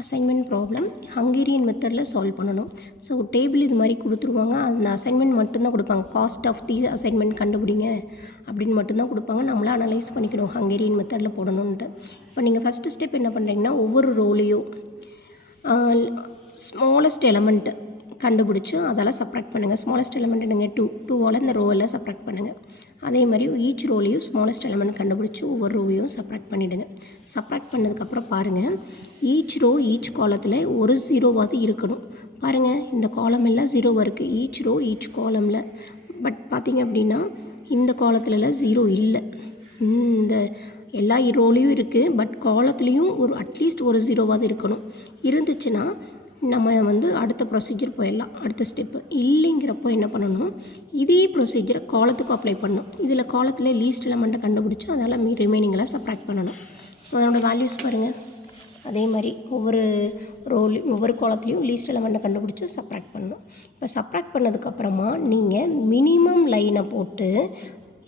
Assignment problem Hungarian மெத்தடில் solve பண்ணணும். So table இது மாதிரி கொடுத்துருவாங்க. அந்த அசைன்மெண்ட் மட்டும்தான் கொடுப்பாங்க. காஸ்ட் ஆஃப் தி அசைன்மெண்ட் கண்டுபிடிங்க அப்படின்னு மட்டும்தான் கொடுப்பாங்க. நம்மளே அனலைஸ் பண்ணிக்கணும் ஹங்கேரியன் மெத்தடில் போடணுன்ட்டு. இப்போ நீங்கள் ஃபஸ்ட்டு ஸ்டெப் என்ன பண்ணுறீங்கன்னா, ஒவ்வொரு ரோலையும் ஸ்மாலஸ்ட் எலமெண்ட்டு கண்டுபிடிச்சி அதால் சப்ராக்ட் பண்ணுங்கள். ஸ்மாலஸ்ட் எலமெண்ட் நீங்கள் 2 இந்த ரோவெல்லாம் சப்ராக்ட் பண்ணுங்கள். அதே மாதிரி ஈச் ரோலையும் ஸ்மாலஸ்ட் எலமெண்ட் கண்டுபிடிச்சி ஒவ்வொரு ரோவையும் சப்ராக்ட் பண்ணிவிடுங்க. சப்ராக்ட் பண்ணதுக்கப்புறம் பாருங்கள், ஈச் ரோ ஈச் காலத்தில் ஒரு ஜீரோவாவது இருக்கணும். பாருங்கள், இந்த காலம் எல்லாம் ஜீரோவாக இருக்குது, ஈச் ரோ ஈச் காலமில். பட் பார்த்திங்க அப்படின்னா இந்த காலத்துலலாம் ஜீரோ இல்லை. இந்த எல்லா ரோலையும் இருக்குது, பட் காலத்துலேயும் அட்லீஸ்ட் ஒரு ஜீரோவாவது இருக்கணும். இருந்துச்சுன்னா நம்ம அடுத்த ப்ரொசீஜர் போயிடலாம். அடுத்த ஸ்டெப்பு இல்லைங்கிறப்போ என்ன பண்ணணும், இதே ப்ரொசீஜரை காலத்துக்கும் அப்ளை பண்ணணும். இதில் காலத்தில் லீஸ்ட் எலமெண்ட்டை கண்டுபிடிச்சி அதனால் ரிமைனிங்கெல்லாம் சப்ராக்ட் பண்ணணும். ஸோ அதனோட வேல்யூஸ் பாருங்கள். அதே மாதிரி ஒவ்வொரு காலத்துலேயும் லீஸ்ட் எலமெண்ட்டை கண்டுபிடிச்சி சப்ராக்ட் பண்ணணும். இப்போ சப்ராக்ட் பண்ணதுக்கப்புறமா நீங்கள் மினிமம் லைனை போட்டு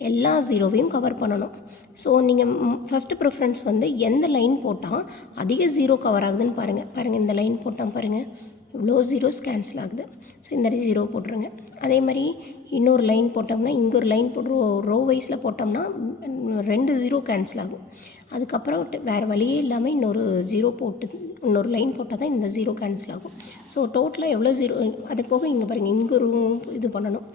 எல்லா ஜீரோவையும் கவர் பண்ணணும். ஸோ நீங்கள் ஃபஸ்ட்டு ப்ரிஃபரன்ஸ் எந்த லைன் போட்டால் அதிக ஜீரோ கவர் ஆகுதுன்னு பாருங்கள். இந்த லைன் போட்டால் பாருங்கள், இவ்வளோ ஜீரோஸ் கேன்சல் ஆகுது. ஸோ இந்த மாதிரி ஜீரோ போட்டுருங்க. அதே மாதிரி இன்னொரு லைன் போட்டோம்னா, இங்கே ஒரு லைன் போட்டு ரோ வைஸில் போட்டோம்னா 2 ஜீரோ கேன்சல் ஆகும். அதுக்கப்புறம் வேறு வழியே இல்லாமல் இன்னொரு லைன் போட்டால் தான் இந்த ஜீரோ கேன்சல் ஆகும். ஸோ டோட்டலாக எவ்வளோ ஜீரோ, அது போக இங்கே பாருங்கள், இங்கே ஒரு இது பண்ணணும்.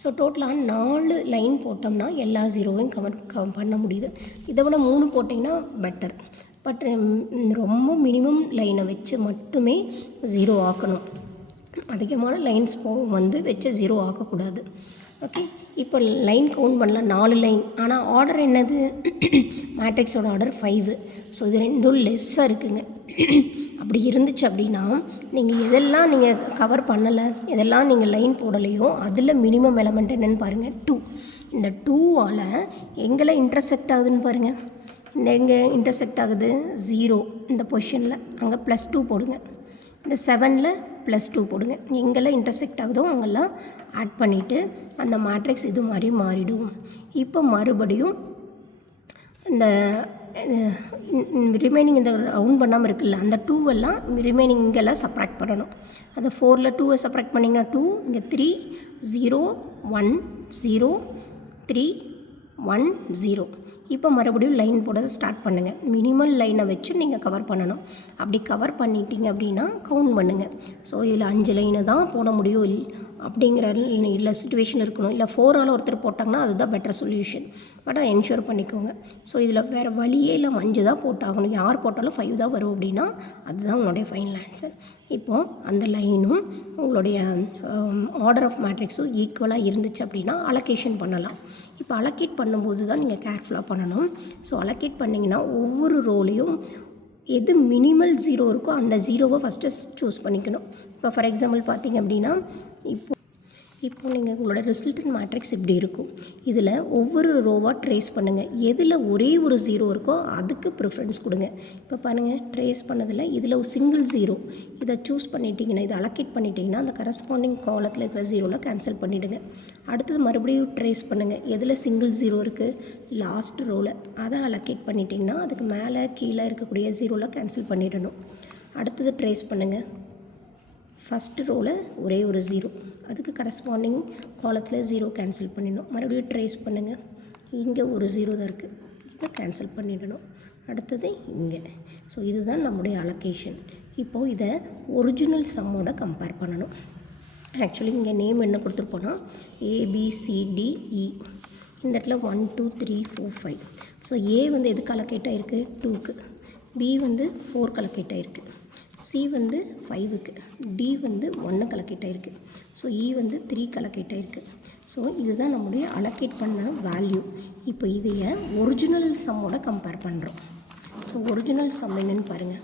ஸோ டோட்டலாக 4 லைன் போட்டோம்னா எல்லா ஜீரோவையும் கவர் பண்ண முடியுது. இதை விட 3 போட்டிங்கன்னா பெட்டர். பட் ரொம்ப மினிமம் லைனை வச்சு மட்டுமே ஜீரோ ஆக்கணும். அதிகமான லைன்ஸ் வச்சு ஜீரோ ஆக்கக்கூடாது. ஓகே, இப்போ லைன் கவுண்ட் பண்ணலாம், 4 லைன். ஆனால் ஆர்டர் என்னது, மேட்ரிக்ஸோட ஆர்டர் 5. ஸோ இது 2 லெஸ்ஸாக இருக்குங்க. அப்படி இருந்துச்சு அப்படின்னா நீங்கள் எதெல்லாம் நீங்கள் கவர் பண்ணலை, எதெல்லாம் நீங்கள் லைன் போடலையோ அதில் மினிமம் எலமெண்ட் என்னென்னு பாருங்கள், 2. இந்த 2ஆல் எங்கெல்லாம் இன்டர்செக்ட் ஆகுதுன்னு பாருங்கள். இந்த எங்கே இன்டர்செக்ட் ஆகுது, 0 இந்த பொசிஷனில், அங்கே +2 போடுங்க. இந்த 7ல் +2 போடுங்க. எங்கெல்லாம் இன்டர்செக்ட் ஆகுதோ அங்கெல்லாம் ஆட் பண்ணிவிட்டு அந்த மேட்ரிக்ஸ் இது மாதிரி மாறிடும். இப்போ மறுபடியும் இந்த ரிமைனிங் இந்த ரவுண்ட் பண்ணாமல் இருக்குல்ல, அந்த 2எல்லாம் ரிமைனிங் இங்கெல்லாம் சப்ராக்ட் பண்ணணும். அது 4ல் 2 சப்ராக்ட் பண்ணிங்கன்னா 2, இங்கே 3 0 1 0 3 1 0. இப்போ மறுபடியும் லைன் போட ஸ்டார்ட் பண்ணுங்கள். மினிமல் லைனை வச்சு நீங்கள் கவர் பண்ணணும். அப்படி கவர் பண்ணிட்டீங்க அப்படின்னா கவுண்ட் பண்ணுங்கள். ஸோ இதில் 5 லைனை தான் போட முடியும் அப்படிங்கிற இல்லை சுச்சுவேஷன் இருக்கணும். இல்லை 4ஆல் ஒருத்தர் போட்டாங்கன்னா அதுதான் பெட்டர் சொல்யூஷன். பட் அதை என்ஷூர் பண்ணிக்கோங்க. ஸோ இதில் வேறு வழியே இல்லை, 5 தான் போட்டாகணும். யார் போட்டாலும் 5 தான் வரும் அப்படின்னா அதுதான் உங்களுடைய ஃபைனல் ஆன்சர். இப்போது அந்த லைனும் உங்களுடைய ஆர்டர் ஆஃப் மேட்ரிக்ஸும் ஈக்குவலாக இருந்துச்சு அப்படின்னா அலோகேஷன் பண்ணலாம். இப்போ அலோகேட் பண்ணும்போது தான் நீங்கள் கேர்ஃபுல்லாக பண்ணணும். ஸோ அலோகேட் பண்ணிங்கன்னா ஒவ்வொரு ரோலையும் எது மினிமல் ஜீரோ இருக்கோ அந்த ஜீரோவை ஃபஸ்ட்டு சூஸ் பண்ணிக்கணும். இப்போ ஃபார் எக்ஸாம்பிள் பார்த்திங்க அப்படின்னா இப்போ நீங்கள் உங்களோட ரிசல்டன் மேட்ரிக்ஸ் இப்படி இருக்கும். இதில் ஒவ்வொரு ரோவாக ட்ரேஸ் பண்ணுங்கள். எதில் ஒரே ஒரு ஜீரோ இருக்கோ அதுக்கு ப்ரிஃபரன்ஸ் கொடுங்க. இப்போ பாருங்கள், ட்ரேஸ் பண்ணதில் இதில் ஒரு சிங்கிள் ஜீரோ, இதை சூஸ் பண்ணிட்டீங்கன்னா, இதை அலோகேட் பண்ணிட்டீங்கன்னா அந்த கரஸ்பாண்டிங் காலத்தில் இருக்கிற ஜீரோவில் கேன்சல் பண்ணிவிடுங்க. அடுத்தது மறுபடியும் ட்ரேஸ் பண்ணுங்கள். எதில் சிங்கிள் ஜீரோ இருக்குது, லாஸ்ட் ரோவில், அதை அலோகேட் பண்ணிட்டீங்கன்னா அதுக்கு மேலே கீழே இருக்கக்கூடிய ஜீரோவில் கேன்சல் பண்ணிடணும். அடுத்தது ட்ரேஸ் பண்ணுங்கள். ஃபஸ்ட்டு ரோவில் ஒரே ஒரு ஜீரோ, அதுக்கு கரஸ்பாண்டிங் காலத்தில் ஜீரோ கேன்சல் பண்ணிடணும். மறுபடியும் ட்ரேஸ் பண்ணுங்கள். இங்கே ஒரு ஜீரோ தான் இருக்குது, இதை கேன்சல் பண்ணிடணும். அடுத்தது இங்கே. ஸோ இதுதான் நம்முடைய அலோகேஷன். இப்போது இதை ஒரிஜினல் சம்மோட கம்பேர் பண்ணணும். ஆக்சுவலி இங்கே நேம் என்ன கொடுத்துருப்போன்னா ABCDE. இந்த இடத்துல 1 2 3 4 5. ஸோ A எதுக்கு அலோகேட் ஆகிருக்கு, 2க்கு. B 4க்கு அலோகேட் ஆகிருக்கு. C 5க்கு. D 1க்கு அலோகேட் ஆகிருக்கு. ஸோ E 3க்கு அலோகேட் ஆகிருக்கு. ஸோ இதுதான் நம்முடைய அலோகேட் பண்ண வேல்யூ. இப்போ இதையை ஒரிஜினல் சம்மோட கம்பேர் பண்ணுறோம். ஸோ ஒரிஜினல் சம் என்னன்னு பாருங்கள்.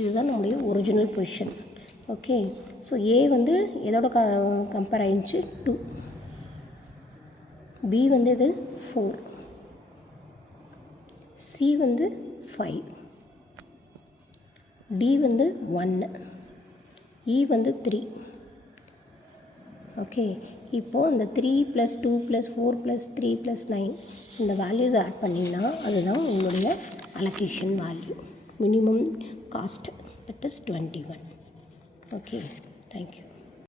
இதுதான் நம்முடைய original position. Okay, so A எதோட கம்பேர் ஆகிடுச்சு, 2. B இது 4. C 5. D 1. E 3. ஓகே, இப்போது இந்த 3 + 2 + 4 + 3 + 9 இந்த வேல்யூஸ் ஆட் பண்ணிங்கன்னா அதுதான் உங்களுடைய allocation value. minimum cost, that is 21. Okay, thank you.